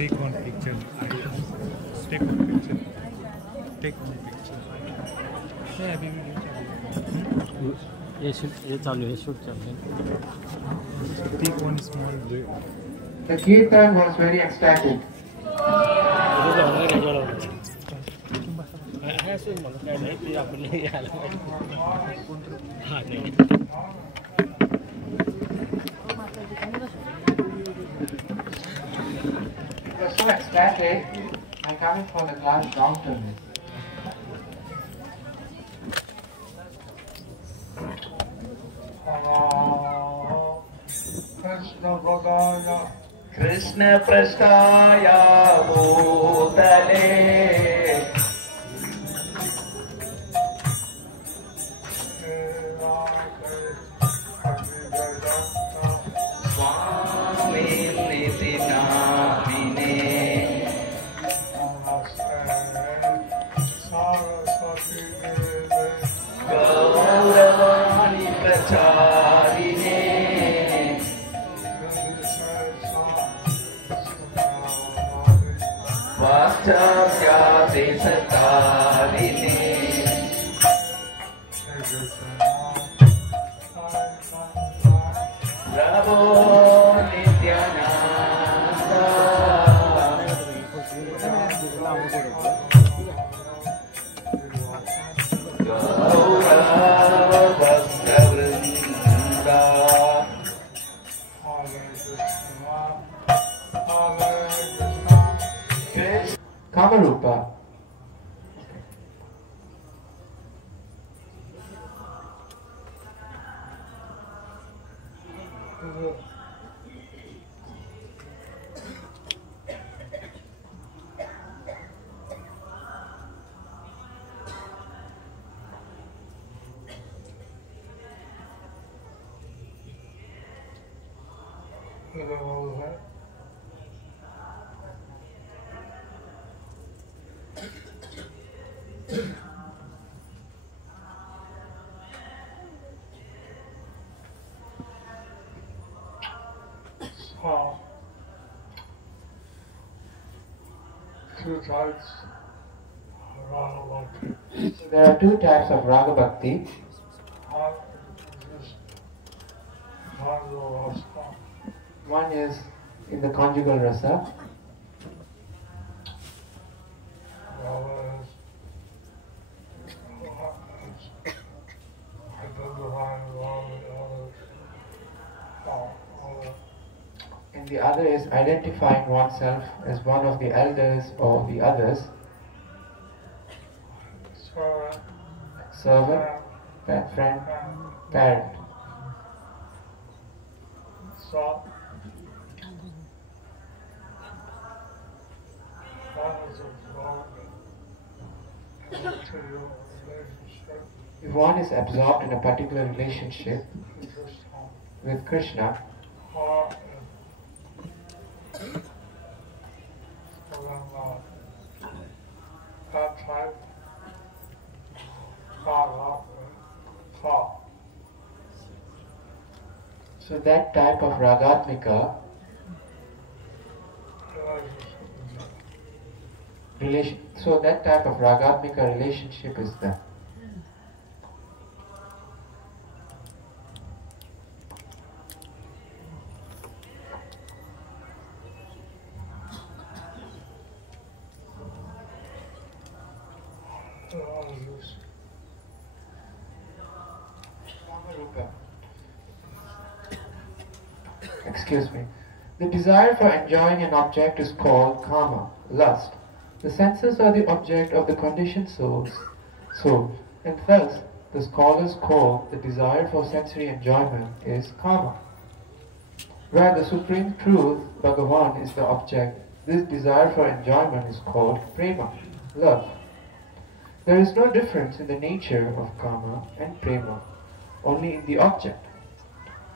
Take one picture. Take one picture. Take one picture. Yeah, अभी video चालू है. ये चालू है, शूट चालू है. Take one small break. The kirtan was very ecstatic. He was so ecstatic, and coming for the glass dropped on it. Krishna Prasthaya Bhutale Swami Niti Namine Gauravani Pracharine Vaschasya Desatarine Prabhu Nityananda Gaurava Bhakta Vrinda Kamarupa. There are two types of Raga Bhakti. One is in the conjugal rasa. And the other is identifying oneself as one of the elders or the others. Servant, friend, parent. If one is absorbed in a particular relationship with Krishna, so that type of ragatmika relationship is there. Excuse me. The desire for enjoying an object is called kama, lust. The senses are the object of the conditioned soul, and thus the scholars call the desire for sensory enjoyment is kama. Where the supreme truth, Bhagavan, is the object, this desire for enjoyment is called prema, love. There is no difference in the nature of kama and prema, only in the object.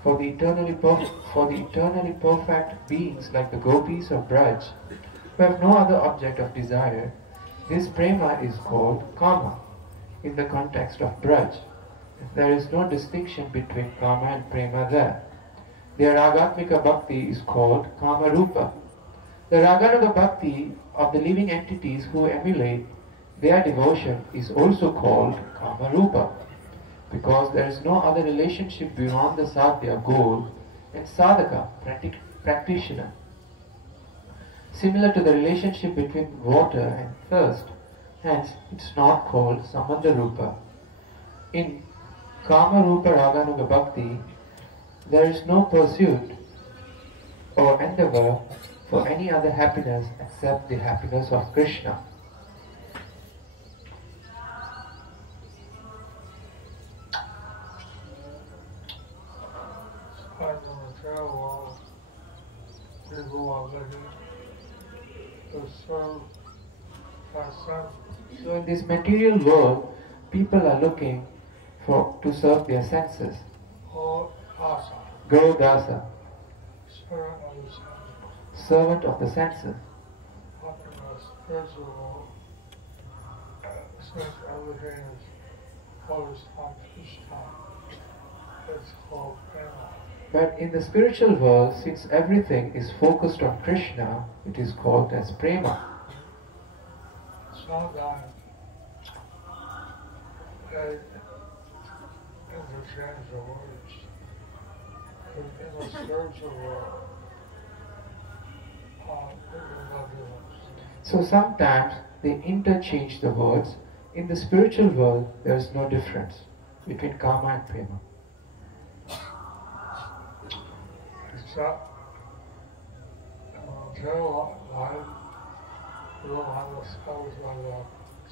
For the eternally perfect beings like the gopis or Braj, who have no other object of desire, this prema is called kama in the context of Braj. There is no distinction between kama and prema there. Their ragatmika bhakti is called kama rupa. The Raganuga Bhakti of the living entities who emulate their devotion is also called Kama Rupa, because there is no other relationship beyond the sadhya goal and sadhaka practitioner, similar to the relationship between water and thirst. Hence, it's not called Sambandha Rupa. In Kama Rupa Raganuga Bhakti, there is no pursuit or endeavor for any other happiness except the happiness of Krishna. So in this material world, people are looking to serve their senses. Godasa, servant of the senses. Since everything is focused on Krishna, it's called prema. But in the spiritual world, since everything is focused on Krishna, it is called as prema. Sometimes they interchange the words. In the spiritual world, there's no difference. So sometimes they interchange the words. In the spiritual world, there is no difference between karma and prema. Except in material life, we don't have to satisfy the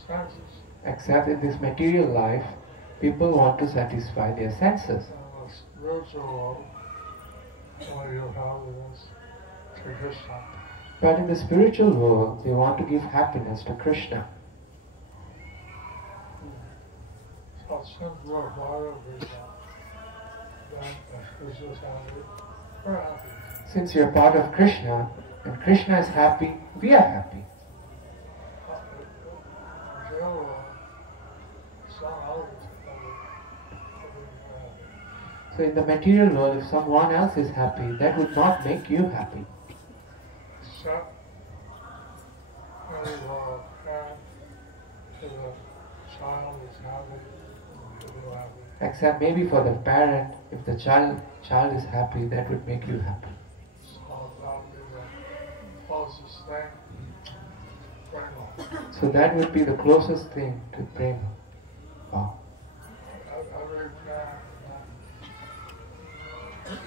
senses. Except in this material life, people want to satisfy their senses. In the spiritual world, all you have is to Krishna. But in the spiritual world, they want to give happiness to Krishna. So since we're part of Krishna, then Krishna is happy, we're happy. Since we are part of Krishna, and Krishna is happy, we are happy. So in the material world, if someone else is happy, that would not make you happy. Except when you are a parent, if the child is happy, you're happy. Except maybe for the parent, if the child is happy, that would make you happy. So that would be the closest thing to prema. So that would be the closest thing to prema. Wow. Every parent, you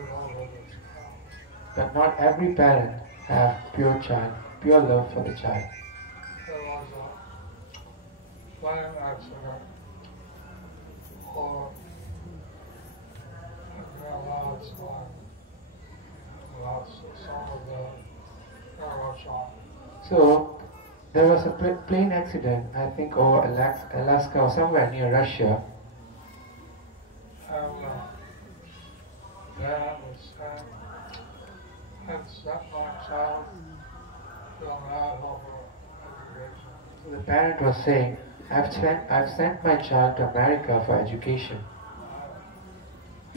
know what it's called. But not every parent have pure love for the child. There was a plane accident, or a last one, lost some of the aerosol. So there was a plane accident, I think over Alaska or somewhere near Russia. And Dad was saying, I've sent my child to America for education. So the parent was saying, I've sent my child to America for education.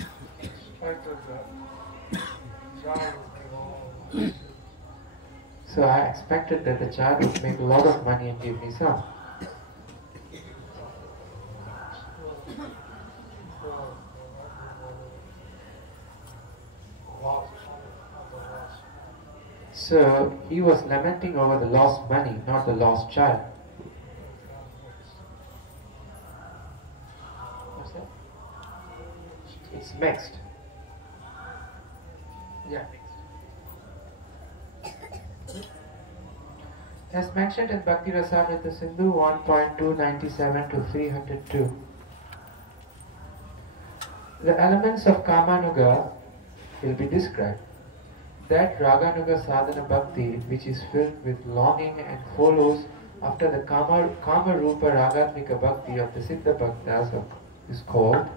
I expected that child would be all of my So I expected that the child would make a lot of money and give me some. So he was lamenting over the lost money, not the lost child. What's that? It's mixed. Yeah, mixed. As mentioned in Bhakti Rasamrita Sindhu 1.297 to 302, the elements of Kamanuga will be described. That Raganuga Sadhana Bhakti which is filled with longing and follows after the Kama Rupa Ragatmika Bhakti of the Siddha Bhaktas is called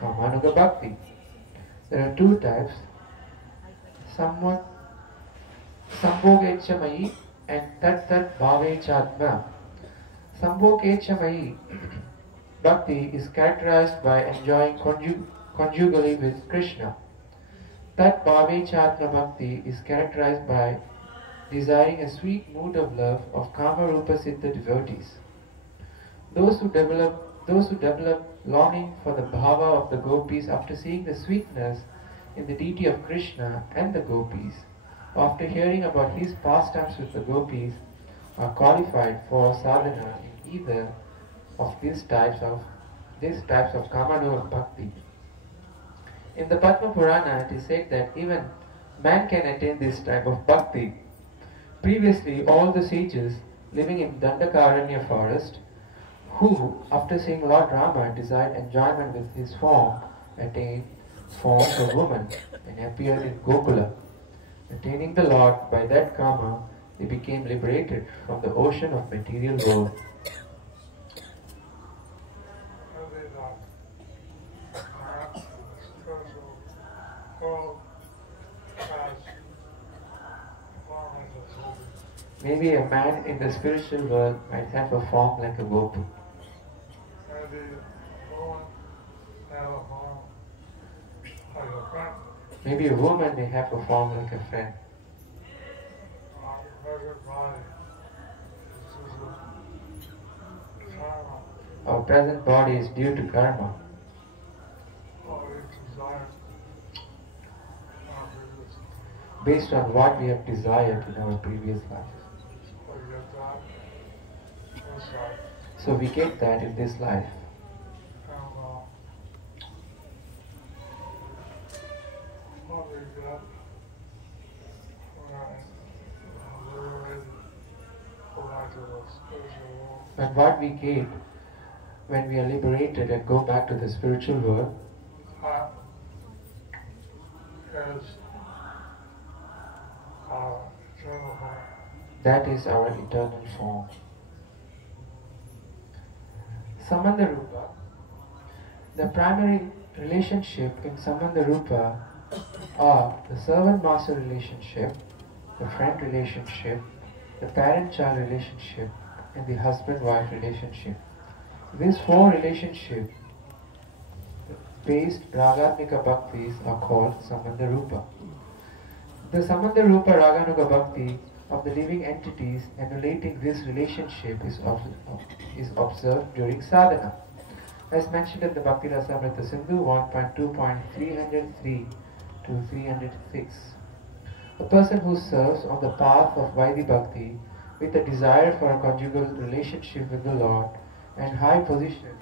Kamanuga Bhakti. There are two types, Sambhogechamayi and Tat Tat Bhavechadma. Sambhogechamayi Bhakti is characterized by enjoying conjugally with Krishna. Tat Bhavechatma Bhakti is characterized by desiring a sweet mood of love of Kama Rupa Siddha devotees. Those who develop longing for the bhava of the gopis after seeing the sweetness in the deity of Krishna and the gopis, or after hearing about his pastimes with the gopis, are qualified for sadhana in either of these types of Kamano Bhakti. In the Padma Purana, it is said that even man can attain this type of bhakti. Previously, all the sages living in Dandakaranya forest, who, after seeing Lord Rama, desired enjoyment with his form, attained form of woman and appeared in Gokula. Attaining the Lord by that karma, they became liberated from the ocean of material world. Maybe a man in the spiritual world might have a form like a gopi. Maybe a woman may have a form like a friend. Our present body is due to karma. Based on what we have desired in our previous life. So we get that in this life. But what we get when we are liberated and go back to the spiritual world that is our eternal form. Sambandha Rupa. The primary relationship in Sambandha Rupa are the servant-master relationship, the friend relationship, the parent-child relationship, and the husband-wife relationship. These four relationships based Ragatmika Bhaktis are called Sambandha Rupa. The Sambandha Rupa Raganuga Bhakti of the living entities emulating this relationship is observed during sadhana. As mentioned in the Bhakti Rasamrita Sindhu 1.2.303 to 306. A person who serves on the path of Vaidhi Bhakti with a desire for a conjugal relationship with the Lord and high position,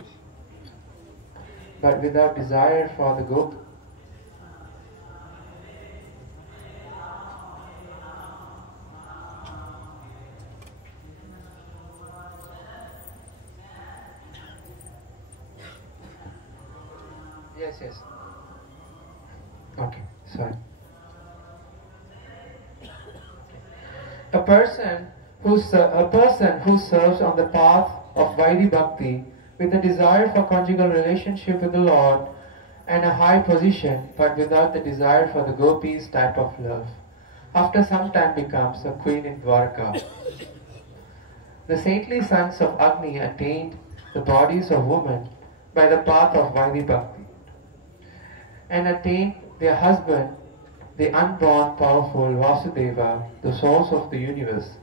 but without desire for the Gop. Yes. Okay, sorry. A person who serves on the path of Vaidhi Bhakti with a desire for conjugal relationship with the Lord and a high position, but without the desire for the gopis type of love, after some time becomes a queen in Dwarka. The saintly sons of Agni attained the bodies of women by the path of Vaidhi Bhakti and attained their husband, the unborn powerful Vasudeva, the source of the universe.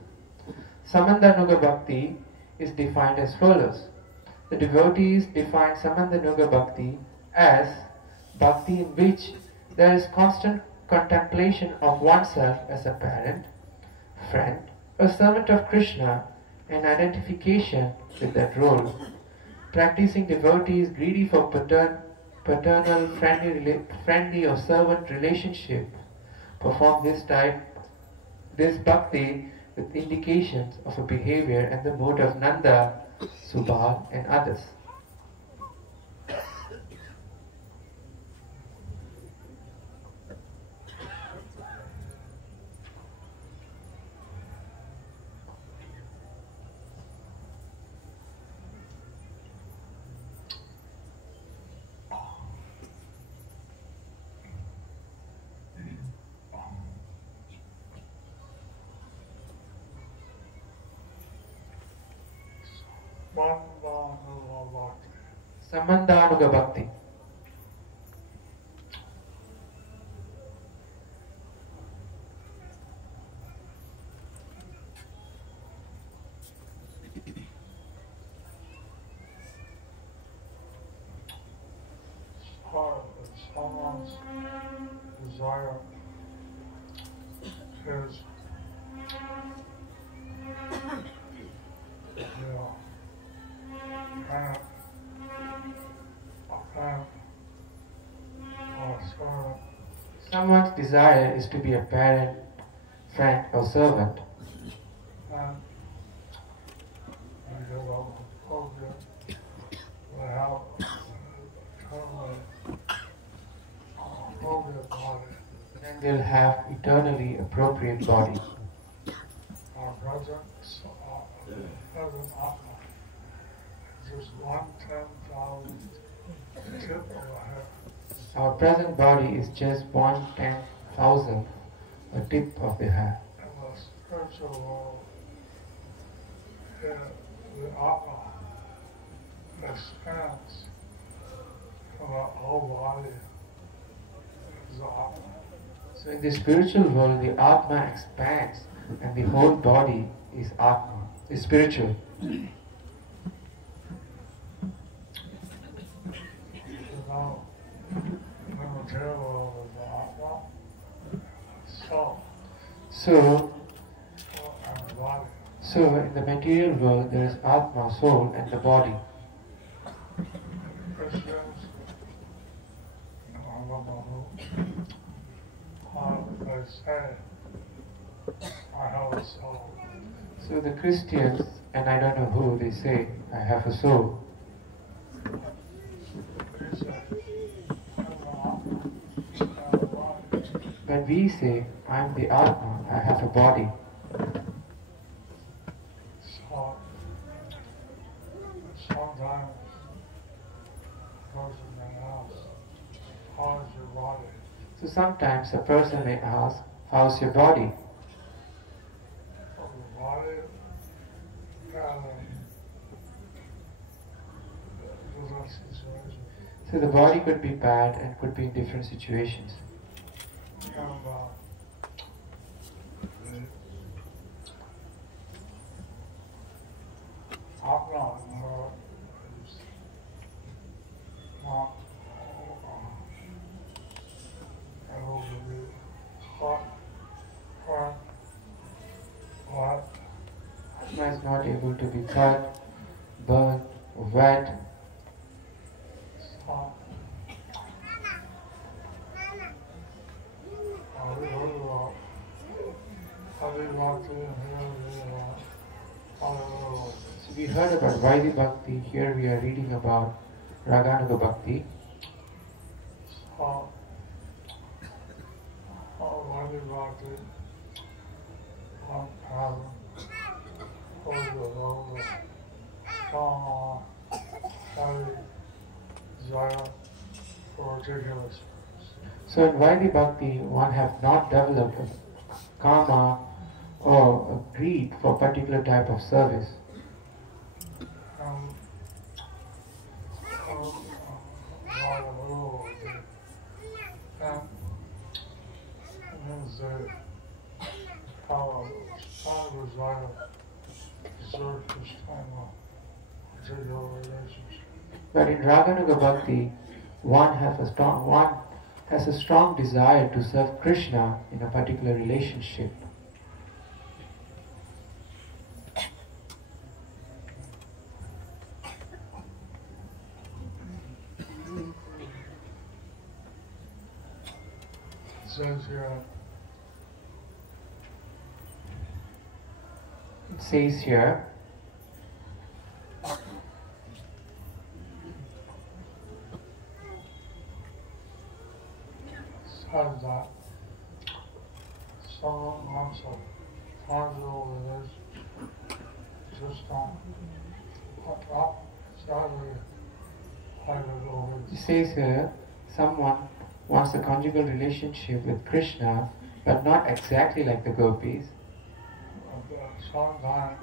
Samandanuga Bhakti is defined as follows. The devotees define Samandanuga Bhakti as Bhakti in which there is constant contemplation of oneself as a parent, friend, a servant of Krishna, and identification with that role. Practicing devotees greedy for paternal, friendly or servant relationship perform this bhakti with indications of a behavior and the mood of Nanda, Subal and others. Samandanuga Bhakti. someone's desire is, parent, a parent, or a servant, Someone's desire is to be a parent, friend, or servant. and they give up appropriate, they have eternally appropriate body. Then they'll have eternally appropriate body. Our present Atma is just 1/10,000th tip of a hair. Our present body is just 1/10,000th, a tip of the hair. In the spiritual world, the Atma expands from our whole body is the Atma. So in the spiritual world, the Atma expands and the whole body is Atma, is spiritual. So now, in the material world is the Atma, self, So, and the body. so in the material world, there is Atma, soul, and the body. Christians, I don't know who, they say, I have a soul. So the Christians, and I don't know who, they say, I have a soul. They say, I'm the Atma, I have a body. But we say, I'm the Atma, I have a body. So, sometimes a person may ask, how is your body? So sometimes a person may ask, how's your body? Well, the body rather different situations. So the body could be bad and could be in different situations. And Atma is not able to be hot, or what, Atma is not able to be cut, burnt, or wet. so we heard about Hari Bhakti and here we are So we heard about Vaidhi Bhakti, here we are reading about Raganuga Bhakti. so Hari Bhakti one pattern for the Lord Kama Hari Jaya for ridiculous. So in Vaidhi Bhakti, one have not developed a karma or a greed for a particular type of service. Um, means that how strong desire deserves this kind of particular relationship. But in Raganuga Bhakti, one has a strong desire to serve Krishna in a particular relationship. It says here, It says here, says that someone wants a casual relationship, just don't sadly hide it over. it says here, someone wants a conjugal relationship with Krishna, but not exactly like the gopis. Sometimes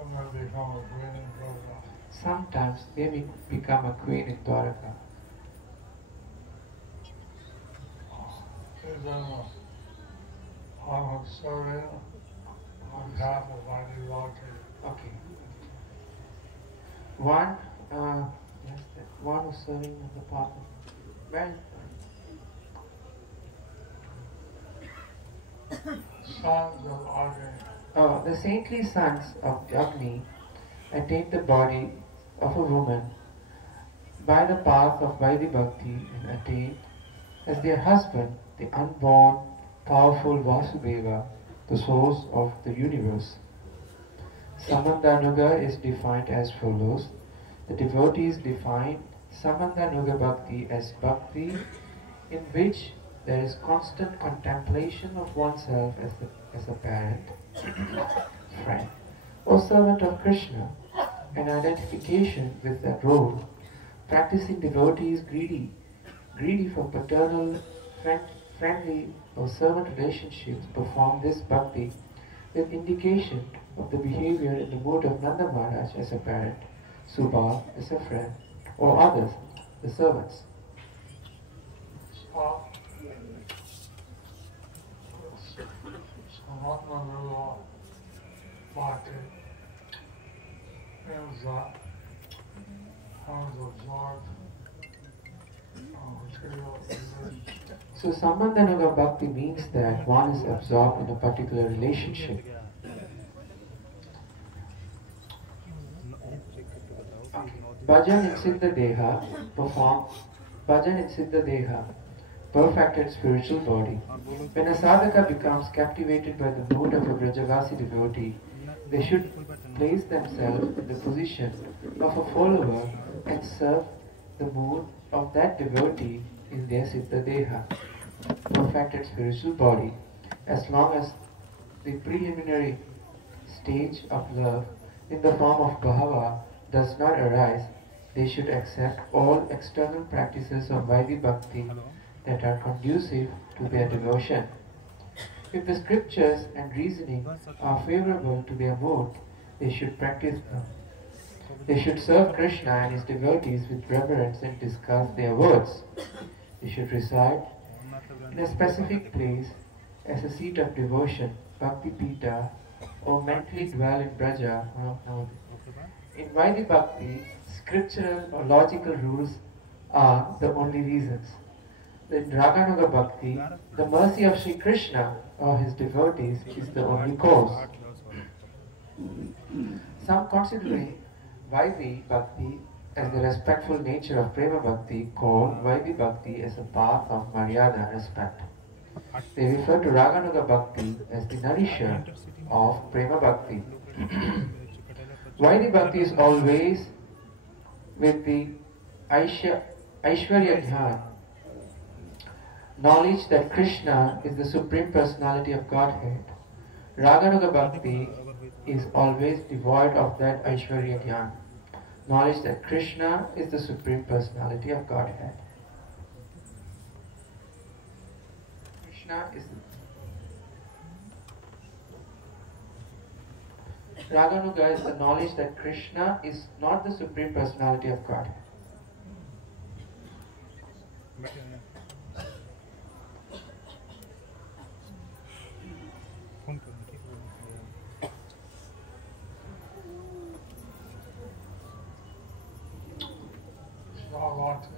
I'm going to become a green brother. Sometimes they may become a queen in Dwaraka. I'm serving on behalf of my devotee. Okay. One, one was serving on the path of Well, sons of Agni, the saintly sons of Agni attain the body of a woman by the path of Vaidhi Bhakti and attain as their husband the unborn, powerful Vasudeva, the source of the universe. Samandhanuga is defined as follows. The devotees define Samandhanuga Bhakti as Bhakti in which there is constant contemplation of oneself as a parent, friend, or servant of Krishna, and identification with that role. Practicing devotees greedy for paternal, friendly, or servant relationships perform this bhakti with indication of the behavior in the mood of Nanda Maharaj as a parent, Subha as a friend, or others, the servants. so Samatmanula Bhakti is one is absorbed material relationship. So Sambandhanuga Bhakti means that one is absorbed in a particular relationship. Bhajan in Siddha Deha perform Bhajan in Siddha Deha, perfected spiritual body. When a sadhaka becomes captivated by the mood of a Brajavasi devotee, they should place themselves in the position of a follower and serve the mood of that devotee in their Siddha Deha, perfected spiritual body. As long as the preliminary stage of love in the form of bhava does not arise, they should accept all external practices of Vaidhi Bhakti that are conducive to their devotion. If the scriptures and reasoning are favorable to their mood, they should practice them. They should serve Krishna and his devotees with reverence and discuss their words. They should reside in a specific place as a seat of devotion, Bhakti Pita, or mentally dwell in Braja. In Vaidhi Bhakti, scriptural or logical rules are the only reasons. In Raganuga Bhakti, the mercy of Sri Krishna or his devotees is the only cause. Some considering Vaidhi Bhakti as the respectful nature of Prema Bhakti call Vaidhi Bhakti as a path of Maryada respect. They refer to Raganuga Bhakti as the nourisher of Prema Bhakti. Vaidhi Bhakti is always with the Aishwarya Dhyan, knowledge that Krishna is the Supreme Personality of Godhead. Raganuga Bhakti is always devoid of that Aishwarya Dhyan, knowledge that Krishna is the Supreme Personality of Godhead. Raganuga is the knowledge that Krishna is not the Supreme Personality of Godhead. So I want to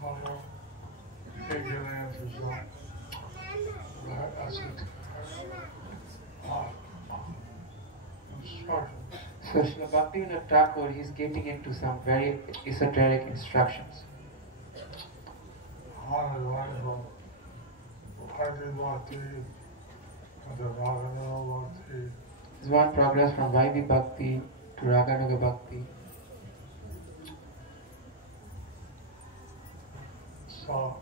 tell big answers that as it instruction. So Srila Bhaktivinoda Thakur is getting into some very esoteric instructions. I did what the Raganuga Bhakti. There's one progress from Vaidhi Bhakti to Raganuga Bhakti. So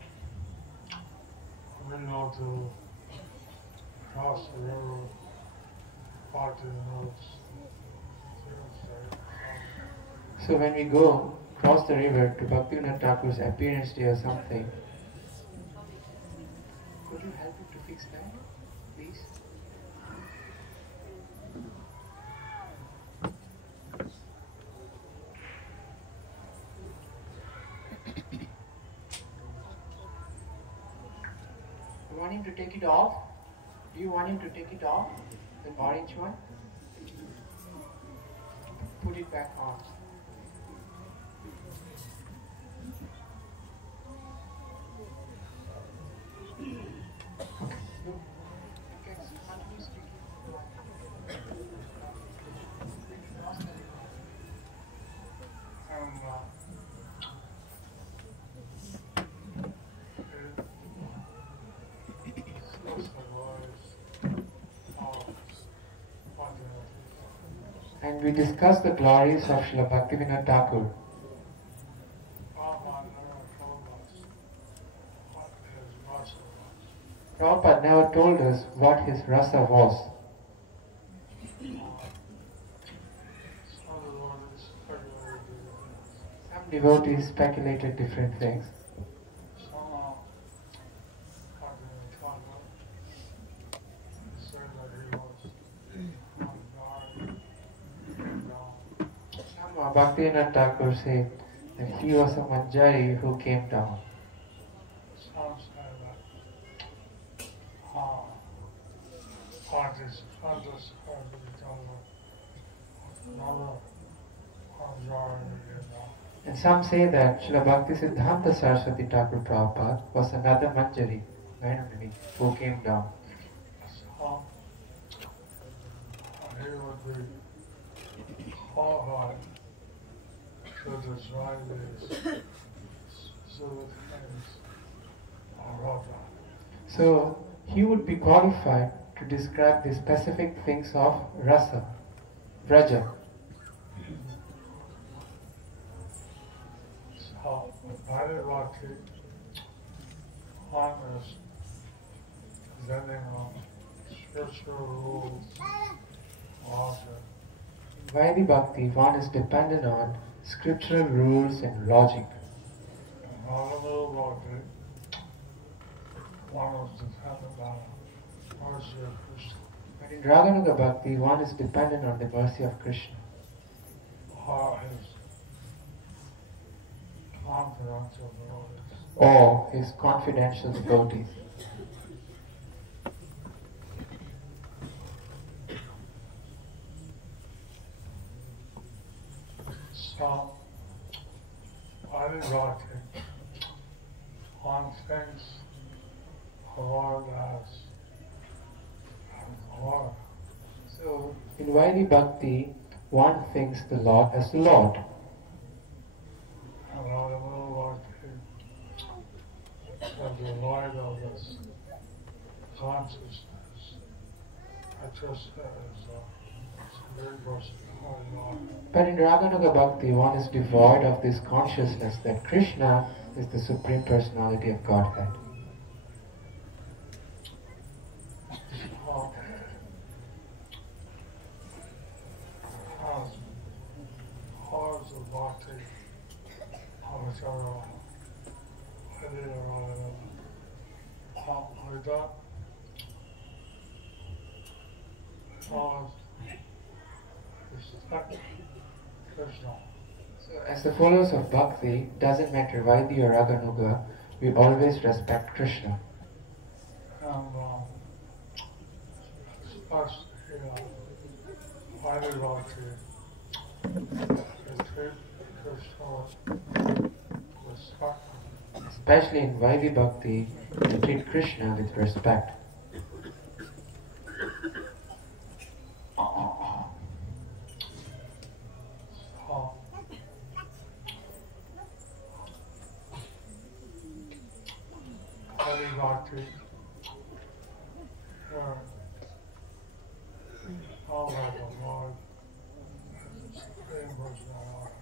we know to cross the river, back to the notes. So when we go cross the river to Bhaktivinoda Thakur's appearance day or something, could you help me to fix that, please? You want him to take it off? Do you want him to take it off? The orange one? Put it back on. And we discussed the glories of Srila Bhaktivinoda Thakur. Prabhupada never told us what his rasa was. Prabhupada never told us what his rasa was. Some devotees speculated different things. Some Bhaktivinoda Thakur said that he was a manjari who came down. Some say that artists have become another manjari. And some say that Srila Bhaktisiddhanta Saraswati Thakur Prabhupada was another manjari, Vainamani, who came down. So, he would be qualified to describe these specific things of Raja. So he would be qualified to describe the specific things of rasa, vraja. So, Maharaja, one is depending on spiritual rules, logic. Vaidhi Bhakti, one is dependent on scriptural rules and logic. And Raganuga Bhakti, one is dependent on mercy of Krishna. But in Raganuga Bhakti, one is dependent on the mercy of Krishna. Or his confidential devotees. Or his confidential devotees. So, Maharaja, one thinks the Lord as the Lord. So in Vaidhi Bhakti, one thinks the Lord as the Lord. And Raganuga Bhakti as the Lord of this consciousness. I just as a very person. But in Raganuga Bhakti, one is devoid of this consciousness that Krishna is the Supreme Personality of Godhead. Cause of bhakti, avachara, Amrita, cause respect Krishna. So as the followers of Bhakti, doesn't matter Vaidhi or Raganuga, we always respect Krishna. And especially Vaidhi Bhakti, they treat Krishna with respect. Especially in Vaidhi Bhakti, we treat Krishna with respect. Vaidhi Bhakti, all like the Lord, the Supreme Personality.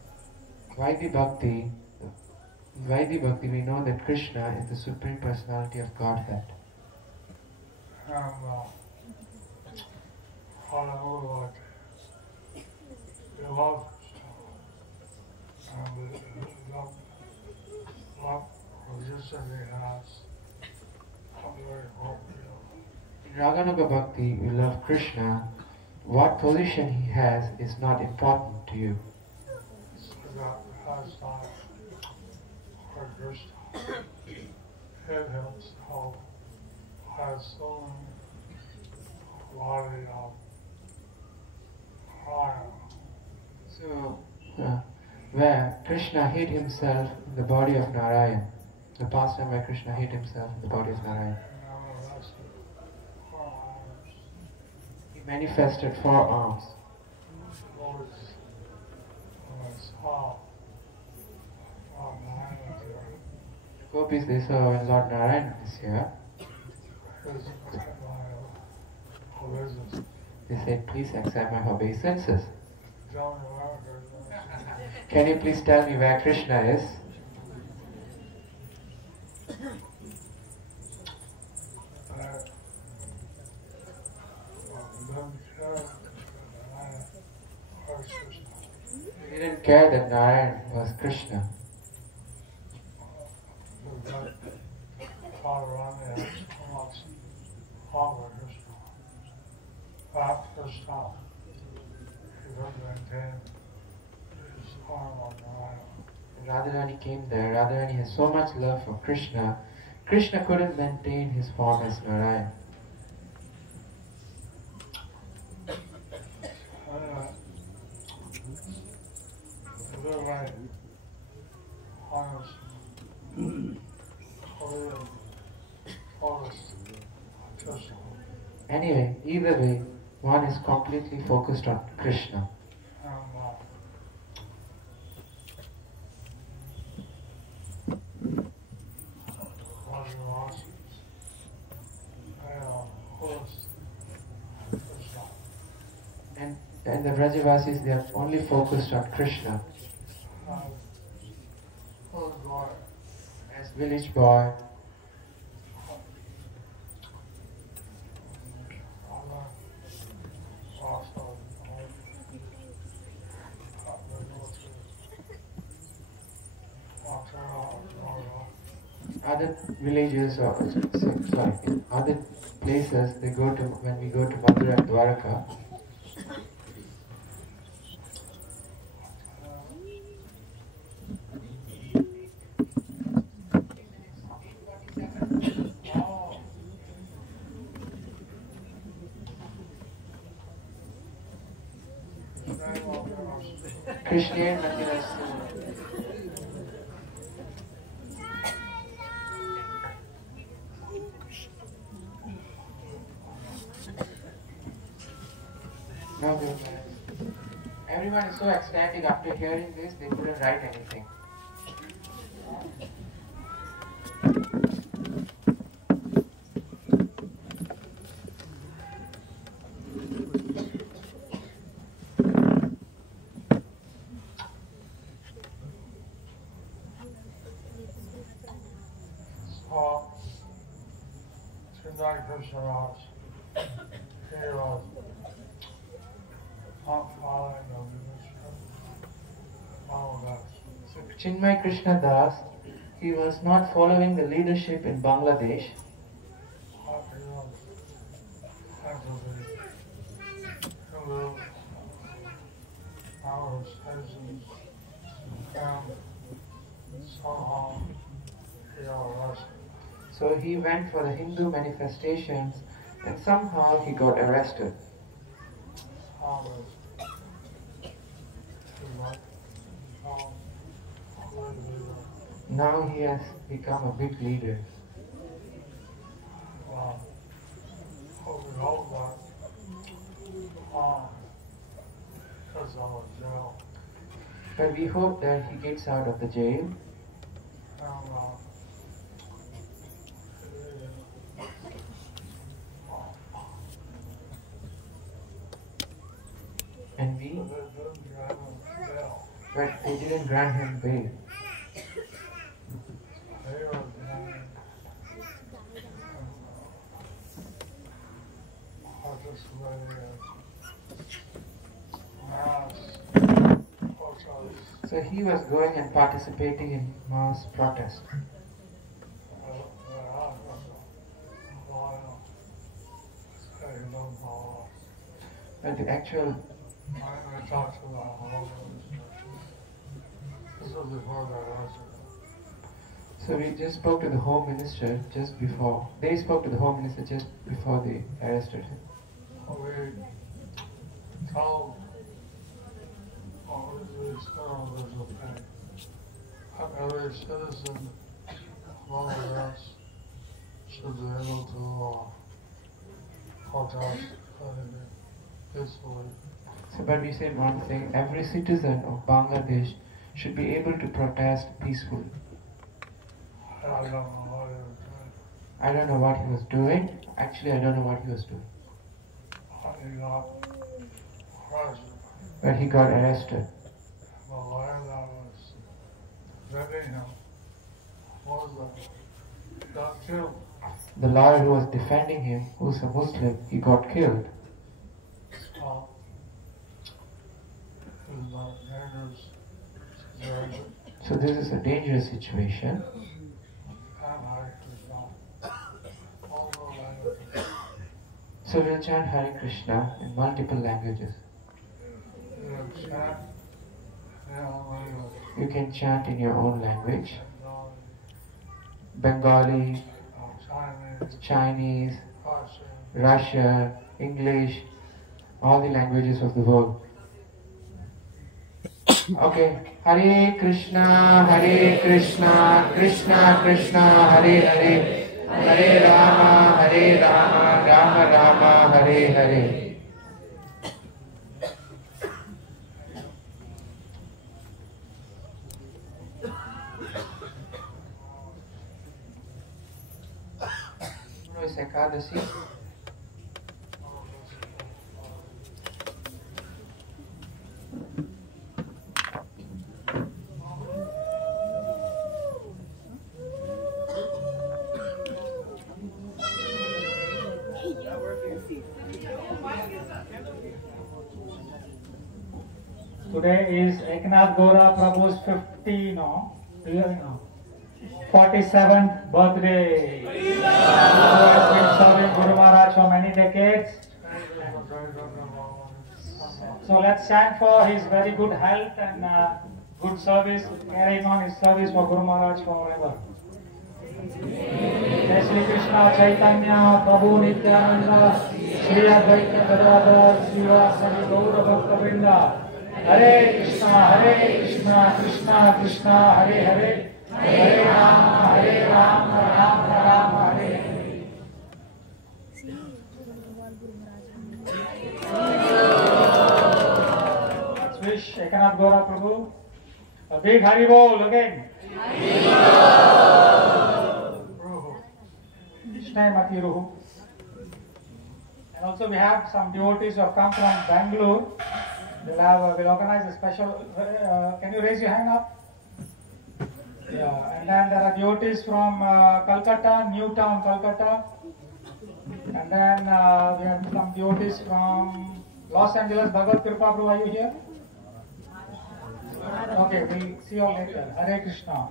Vaidhi Bhakti, we know that Krishna is the Supreme Personality of Godhead. And Raganuga Bhakti, they love Krishna. And they love what position he has. Very important. In Raganuga Bhakti, we love Krishna. What position he has is not important to you. So that has not for Krishna. He himself has so many body of fire. So, where Krishna hid himself in the body of Narayan, the pastime where Krishna hid himself in the body of Narayan. He manifested 4 arms. The gopis, they saw when Lord Narayan is here, they said, please accept my obeisances. tell me where Krishna is? Can you please tell me where Krishna is? He didn't care that Narayan was Krishna. Radharani came there. Radharani has so much love for Krishna. Krishna couldn't maintain his form as Narayan. Anyway, either way, one is completely focused on Krishna. And the Brajavasis, they are only focused on Krishna. As village boy, other villages or in other places they go to when we go to Mathura and Dwaraka. Krishna Mandiras. Everyone is so ecstatic after hearing this, they couldn't write anything. Krishna was not following the leadership of Bangladesh. So Chinmay Krishna Das, he was not following the leadership in Bangladesh. So he went for the Hindu manifestations and somehow he got arrested. Now he has become a big leader. But we hope that he gets out of the jail. And we, but they didn't grant him bail. So he was going and participating in mass protest. But the actual I talked to the home minister. This was before the arrest. So we just spoke to the Home Minister just before. They spoke to the Home Minister just before they arrested him. We told all these scholarship every citizen of us should be able to protest peacefully. So, but we said one thing: every citizen of Bangladesh should be able to protest peacefully. I don't know what he was doing. I don't know what he was doing. Actually, I don't know what he was doing. He got arrested. where he got arrested. The lawyer that was defending him got killed. The lawyer who was defending him, who's a Muslim, he got killed. So this is a dangerous situation. So we'll chant Hare Krishna in multiple languages. You can chant in your own language. Bengali, Chinese, Russian, English, all the languages of the world. Okay. Hare Krishna, Krishna Krishna, Hare Hare, Hare Rama, Rama Rama, Hare Hare. Ekadasi. Today is Eknath Gora Prabhu's 47th birthday. Who has been serving Guru Maharaj for many decades. So let's chant for his very good health and good service, carrying on his service for Guru Maharaj forever. Jai Shri Krishna Chaitanya Prabhu Nityananda Shri Advaita Gadadhar Srivasadi Gaura Bhakta Vrinda. Hare Krishna, Krishna Krishna, Hare Hare, Hare Rama, Rama Rama, Hare Hare. Let's wish Eknath Gora Prabhu a big Hari Bol again. Mati Ruhu. And also we have some devotees who have come from Bangalore. We'll organize a special. Can you raise your hand up? Yeah. And then there are devotees from Calcutta, Newtown, Calcutta. And then we have some devotees from Los Angeles. Bhagavad Kripa Prabhu, are you here? Okay, we'll see you all later. Hare Krishna.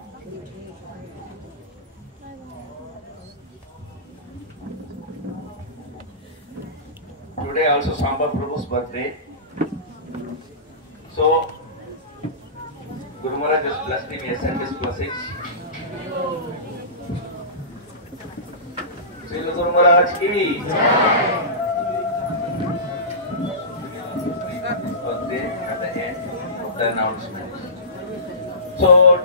Today also Samba Prabhu's birthday. So, Guru Maharaj has blessed him, he has sent his blessings. Srila Guru Maharaj ki birthday at the end of the announcement. So,